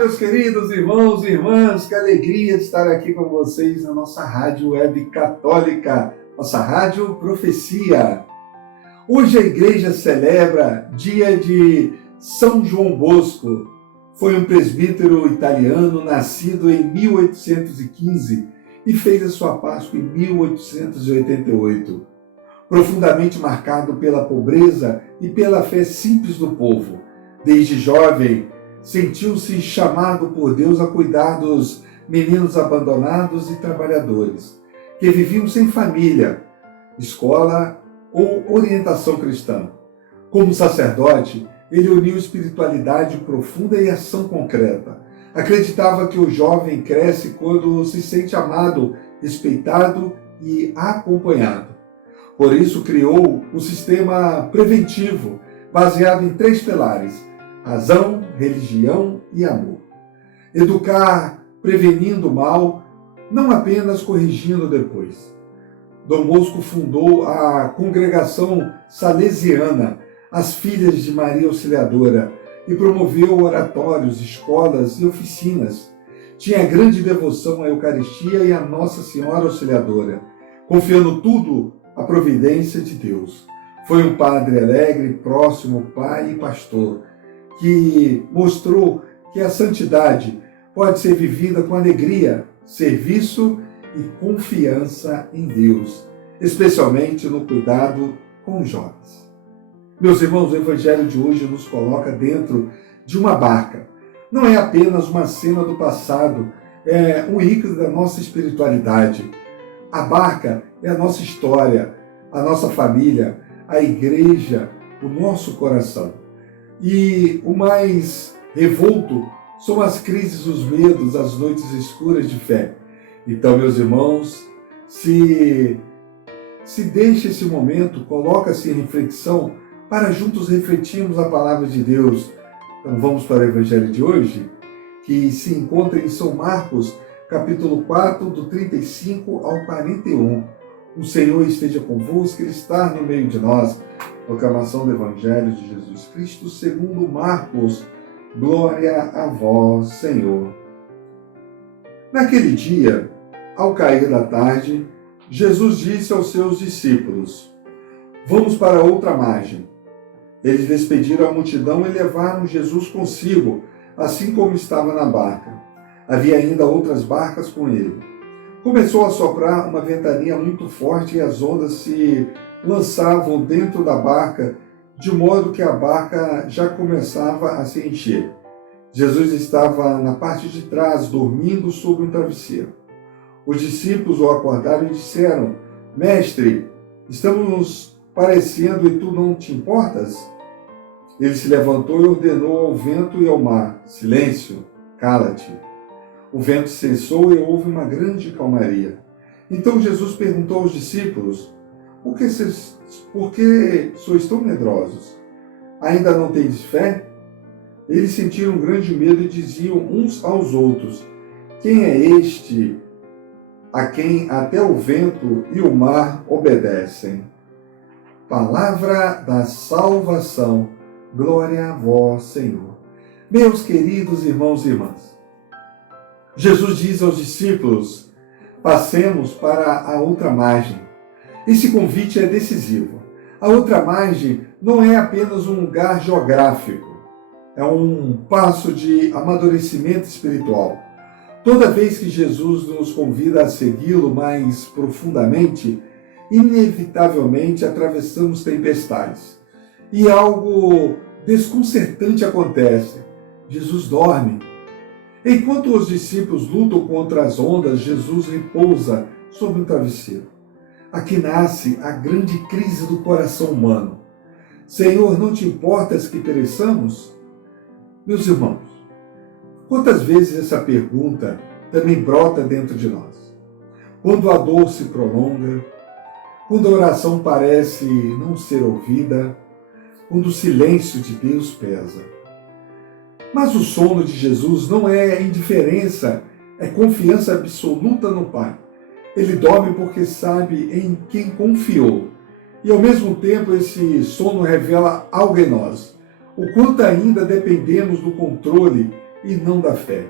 Meus queridos irmãos e irmãs, que alegria de estar aqui com vocês na nossa Rádio Web Católica, nossa Rádio Profecia. Hoje a igreja celebra dia de São João Bosco. Foi um presbítero italiano nascido em 1815 e fez a sua Páscoa em 1888. Profundamente marcado pela pobreza e pela fé simples do povo, desde jovem, sentiu-se chamado por Deus a cuidar dos meninos abandonados e trabalhadores, que viviam sem família, escola ou orientação cristã. Como sacerdote, ele uniu espiritualidade profunda e ação concreta. Acreditava que o jovem cresce quando se sente amado, respeitado e acompanhado. Por isso criou um sistema preventivo, baseado em 3 pilares: razão, religião e amor. Educar prevenindo o mal, não apenas corrigindo depois. Dom Bosco fundou a congregação salesiana, as Filhas de Maria Auxiliadora, e promoveu oratórios, escolas e oficinas. Tinha grande devoção à Eucaristia e à Nossa Senhora Auxiliadora, confiando tudo à providência de Deus. Foi um padre alegre, próximo, pai e pastor, que mostrou que a santidade pode ser vivida com alegria, serviço e confiança em Deus, especialmente no cuidado com os jovens. Meus irmãos, o Evangelho de hoje nos coloca dentro de uma barca. Não é apenas uma cena do passado, é um ícone da nossa espiritualidade. A barca é a nossa história, a nossa família, a igreja, o nosso coração. E o mais revolto são as crises, os medos, as noites escuras de fé. Então, meus irmãos, se deixa esse momento, coloca-se em reflexão para juntos refletirmos a palavra de Deus. Então vamos para o Evangelho de hoje, que se encontra em São Marcos, capítulo 4, do 35 ao 41. O Senhor esteja convosco, Ele está no meio de nós. Proclamação do Evangelho de Jesus Cristo segundo Marcos. Glória a vós, Senhor. Naquele dia, ao cair da tarde, Jesus disse aos seus discípulos: vamos para outra margem. Eles despediram a multidão e levaram Jesus consigo, assim como estava na barca. Havia ainda outras barcas com ele. Começou a soprar uma ventania muito forte e as ondas se lançavam dentro da barca, de modo que a barca já começava a se encher. Jesus estava na parte de trás, dormindo sob um travesseiro. Os discípulos o acordaram e disseram: Mestre, estamos nos parecendo e tu não te importas? Ele se levantou e ordenou ao vento e ao mar: Silêncio, cala-te. O vento cessou e houve uma grande calmaria. Então Jesus perguntou aos discípulos: Por que sois tão medrosos? Ainda não tendes fé? Eles sentiram um grande medo e diziam uns aos outros: Quem é este a quem até o vento e o mar obedecem? Palavra da salvação. Glória a vós, Senhor. Meus queridos irmãos e irmãs, Jesus diz aos discípulos: passemos para a outra margem. Esse convite é decisivo. A outra margem não é apenas um lugar geográfico, é um passo de amadurecimento espiritual. Toda vez que Jesus nos convida a segui-lo mais profundamente, inevitavelmente atravessamos tempestades. E algo desconcertante acontece. Jesus dorme. Enquanto os discípulos lutam contra as ondas, Jesus repousa sobre um travesseiro. Aqui nasce a grande crise do coração humano. Senhor, não te importas que pereçamos? Meus irmãos, quantas vezes essa pergunta também brota dentro de nós? Quando a dor se prolonga, quando a oração parece não ser ouvida, quando o silêncio de Deus pesa. Mas o sono de Jesus não é indiferença, é confiança absoluta no Pai. Ele dorme porque sabe em quem confiou. E ao mesmo tempo esse sono revela algo em nós. O quanto ainda dependemos do controle e não da fé.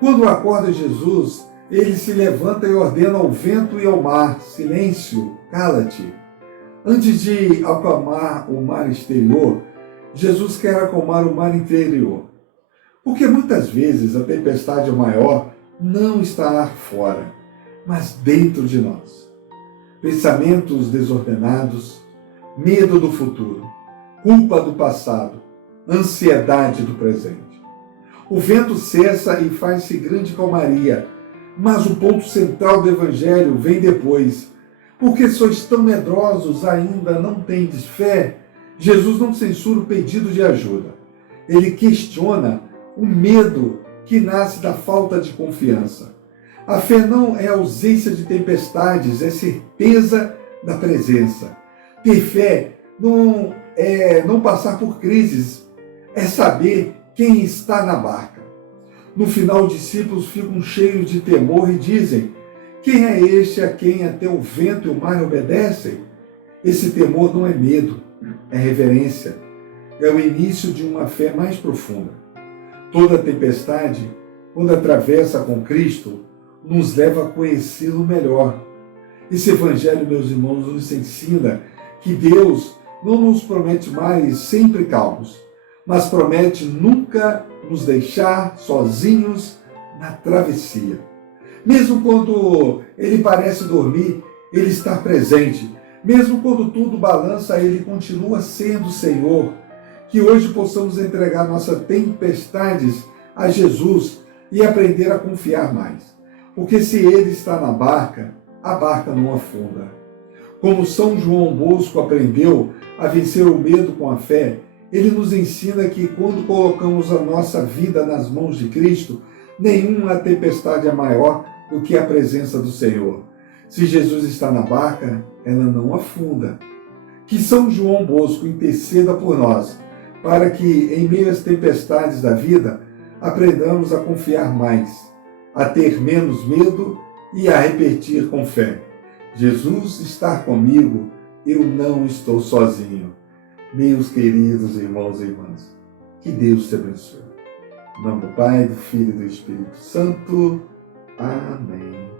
Quando acorda Jesus, ele se levanta e ordena ao vento e ao mar: silêncio, cala-te. Antes de acalmar o mar exterior, Jesus quer acalmar o mar interior. Porque muitas vezes a tempestade maior não está lá fora, mas dentro de nós. Pensamentos desordenados, medo do futuro, culpa do passado, ansiedade do presente. O vento cessa e faz-se grande calmaria, mas o ponto central do Evangelho vem depois. Porque sois tão medrosos, ainda não tendes fé? Jesus não censura o pedido de ajuda. Ele questiona o medo que nasce da falta de confiança. A fé não é ausência de tempestades, é certeza da presença. Ter fé não é não passar por crises, é saber quem está na barca. No final, os discípulos ficam cheios de temor e dizem: quem é este a quem até o vento e o mar obedecem? Esse temor não é medo, é reverência. É o início de uma fé mais profunda. Toda tempestade, quando atravessa com Cristo, nos leva a conhecê-lo melhor. Esse Evangelho, meus irmãos, nos ensina que Deus não nos promete mares sempre calmos, mas promete nunca nos deixar sozinhos na travessia. Mesmo quando Ele parece dormir, Ele está presente. Mesmo quando tudo balança, Ele continua sendo Senhor. Que hoje possamos entregar nossas tempestades a Jesus e aprender a confiar mais. Porque se Ele está na barca, a barca não afunda. Como São João Bosco aprendeu a vencer o medo com a fé, ele nos ensina que quando colocamos a nossa vida nas mãos de Cristo, nenhuma tempestade é maior do que a presença do Senhor. Se Jesus está na barca, ela não afunda. Que São João Bosco interceda por nós, para que, em meio às tempestades da vida, aprendamos a confiar mais, a ter menos medo e a repetir com fé: Jesus está comigo, eu não estou sozinho. Meus queridos irmãos e irmãs, que Deus te abençoe. Em nome do Pai, do Filho e do Espírito Santo. Amém.